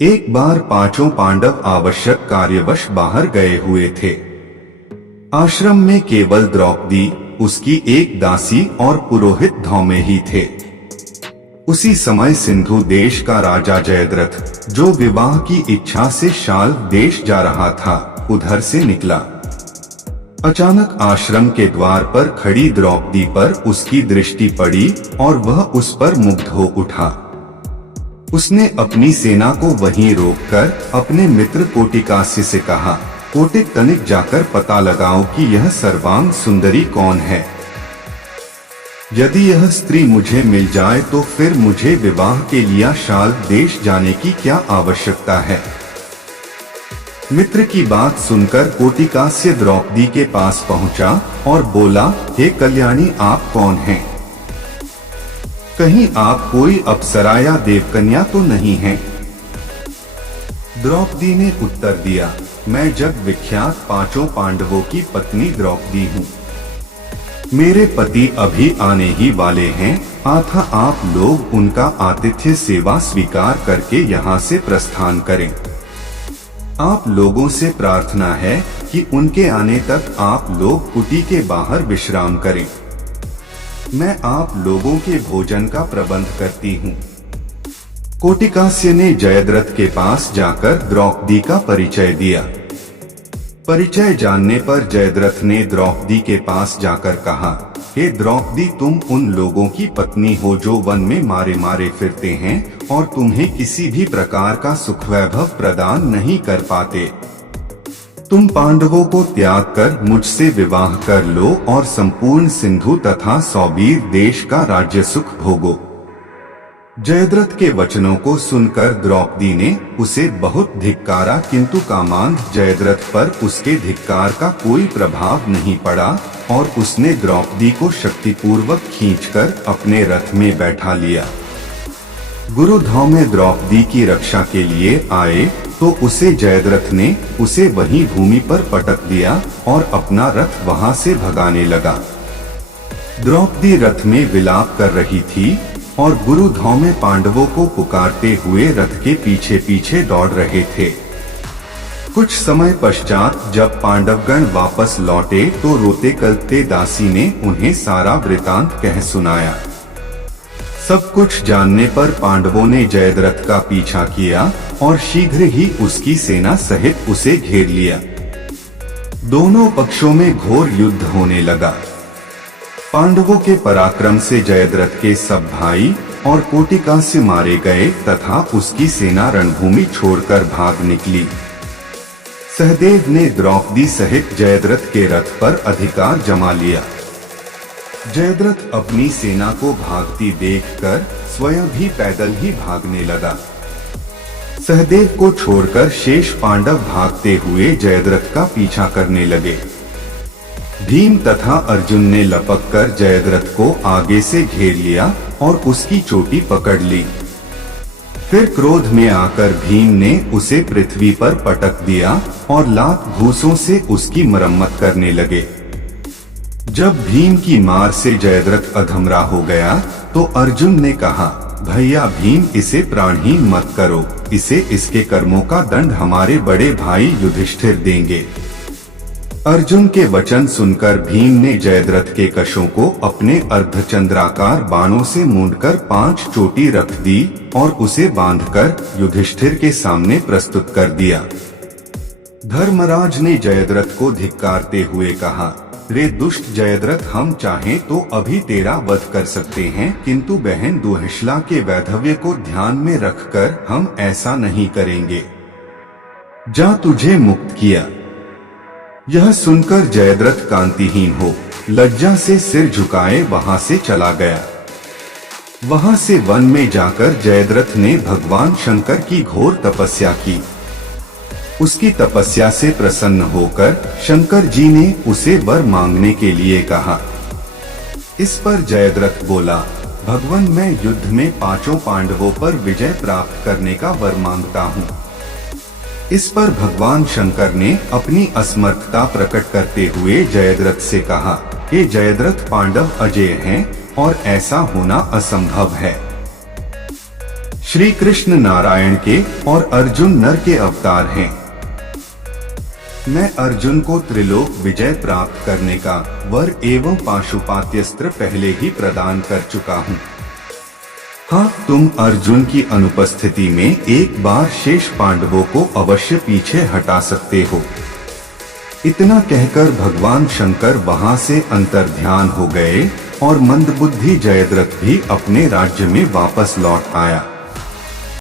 एक बार पांचों पांडव आवश्यक कार्यवश बाहर गए हुए थे। आश्रम में केवल द्रौपदी, उसकी एक दासी और पुरोहित धौम्य ही थे। उसी समय सिंधु देश का राजा जयद्रथ, जो विवाह की इच्छा से शाल्व देश जा रहा था, उधर से निकला। अचानक आश्रम के द्वार पर खड़ी द्रौपदी पर उसकी दृष्टि पड़ी और वह उस पर मुग्ध हो उठा। उसने अपनी सेना को वहीं रोककर अपने मित्र कोटिकास्य से कहा, कोटिक तनिक जाकर पता लगाओ कि यह सर्वांग सुंदरी कौन है। यदि यह स्त्री मुझे मिल जाए तो फिर मुझे विवाह के लिए शाल्व देश जाने की क्या आवश्यकता है। मित्र की बात सुनकर कोटिकास्य द्रौपदी के पास पहुंचा और बोला, हे कल्याणी, आप कौन हैं? कहीं आप कोई अप्सरा या देवकन्या तो नहीं हैं? द्रौपदी ने उत्तर दिया, मैं जग विख्यात पांचों पांडवों की पत्नी द्रौपदी हूँ। मेरे पति अभी आने ही वाले हैं, अतः आप लोग उनका आतिथ्य सेवा स्वीकार करके यहाँ से प्रस्थान करें। आप लोगों से प्रार्थना है कि उनके आने तक आप लोग कुटी के बाहर विश्राम करें। मैं आप लोगों के भोजन का प्रबंध करती हूँ। कोटिकास्य ने जयद्रथ के पास जाकर द्रौपदी का परिचय दिया। परिचय जानने पर जयद्रथ ने द्रौपदी के पास जाकर कहा, हे द्रौपदी, तुम उन लोगों की पत्नी हो जो वन में मारे मारे फिरते हैं और तुम्हें किसी भी प्रकार का सुख वैभव प्रदान नहीं कर पाते। तुम पांडवों को त्याग कर मुझसे विवाह कर लो और संपूर्ण सिंधु तथा सौबीर देश का राज्य सुख भोगो। जयद्रथ के वचनों को सुनकर द्रौपदी ने उसे बहुत धिक्कारा, किंतु कामांध जयद्रथ पर उसके धिक्कार का कोई प्रभाव नहीं पड़ा और उसने द्रौपदी को शक्तिपूर्वक खींचकर अपने रथ में बैठा लिया। गुरु धौम्य द्रौपदी की रक्षा के लिए आए तो उसे जयद्रथ ने उसे वहीं भूमि पर पटक दिया और अपना रथ वहां से भगाने लगा। द्रौपदी रथ में विलाप कर रही थी और गुरु धौम्य पांडवों को पुकारते हुए रथ के पीछे पीछे दौड़ रहे थे। कुछ समय पश्चात जब पांडवगण वापस लौटे तो रोते कलते दासी ने उन्हें सारा वृतांत कह सुनाया। सब कुछ जानने पर पांडवों ने जयद्रथ का पीछा किया और शीघ्र ही उसकी सेना सहित उसे घेर लिया। दोनों पक्षों में घोर युद्ध होने लगा। पांडवों के पराक्रम से जयद्रथ के सब भाई और कोटिकास्य मारे गए तथा उसकी सेना रणभूमि छोड़कर भाग निकली। सहदेव ने द्रौपदी सहित जयद्रथ के रथ पर अधिकार जमा लिया। जयद्रथ अपनी सेना को भागती देखकर स्वयं भी पैदल ही भागने लगा। सहदेव को छोड़कर शेष पांडव भागते हुए जयद्रथ का पीछा करने लगे। भीम तथा अर्जुन ने लपककर जयद्रथ को आगे से घेर लिया और उसकी चोटी पकड़ ली। फिर क्रोध में आकर भीम ने उसे पृथ्वी पर पटक दिया और लात घूंसों से उसकी मरम्मत करने लगे। जब भीम की मार से जयद्रथ अधमरा हो गया तो अर्जुन ने कहा, भैया भीम, इसे प्राणहीन मत करो, इसे इसके कर्मों का दंड हमारे बड़े भाई युधिष्ठिर देंगे। अर्जुन के वचन सुनकर भीम ने जयद्रथ के कशों को अपने अर्धचंद्राकार बाणों से मूंदकर 5 चोटी रख दी और उसे बांधकर युधिष्ठिर के सामने प्रस्तुत कर दिया। धर्मराज ने जयद्रथ को धिक्कारते हुए कहा, रे दुष्ट जयद्रथ, हम चाहें तो अभी तेरा वध कर सकते हैं, किंतु बहन दुहिश्ला के वैधव्य को ध्यान में रखकर हम ऐसा नहीं करेंगे। जा, तुझे मुक्त किया। यह सुनकर जयद्रथ कांतिहीन हो लज्जा से सिर झुकाए वहां से चला गया। वहां से वन में जाकर जयद्रथ ने भगवान शंकर की घोर तपस्या की। उसकी तपस्या से प्रसन्न होकर शंकर जी ने उसे वर मांगने के लिए कहा। इस पर जयद्रथ बोला, भगवान, मैं युद्ध में 5 पांडवों पर विजय प्राप्त करने का वर मांगता हूँ। इस पर भगवान शंकर ने अपनी असमर्थता प्रकट करते हुए जयद्रथ से कहा, हे जयद्रथ, पांडव अजेय हैं और ऐसा होना असंभव है। श्री कृष्ण नारायण के और अर्जुन नर के अवतार हैं। मैं अर्जुन को त्रिलोक विजय प्राप्त करने का वर एवं पाशुपात्यस्त्र पहले ही प्रदान कर चुका हूँ। हाँ, तुम अर्जुन की अनुपस्थिति में एक बार शेष पांडवों को अवश्य पीछे हटा सकते हो। इतना कहकर भगवान शंकर वहां से अंतर्ध्यान हो गए और मंदबुद्धि जयद्रथ भी अपने राज्य में वापस लौट आया।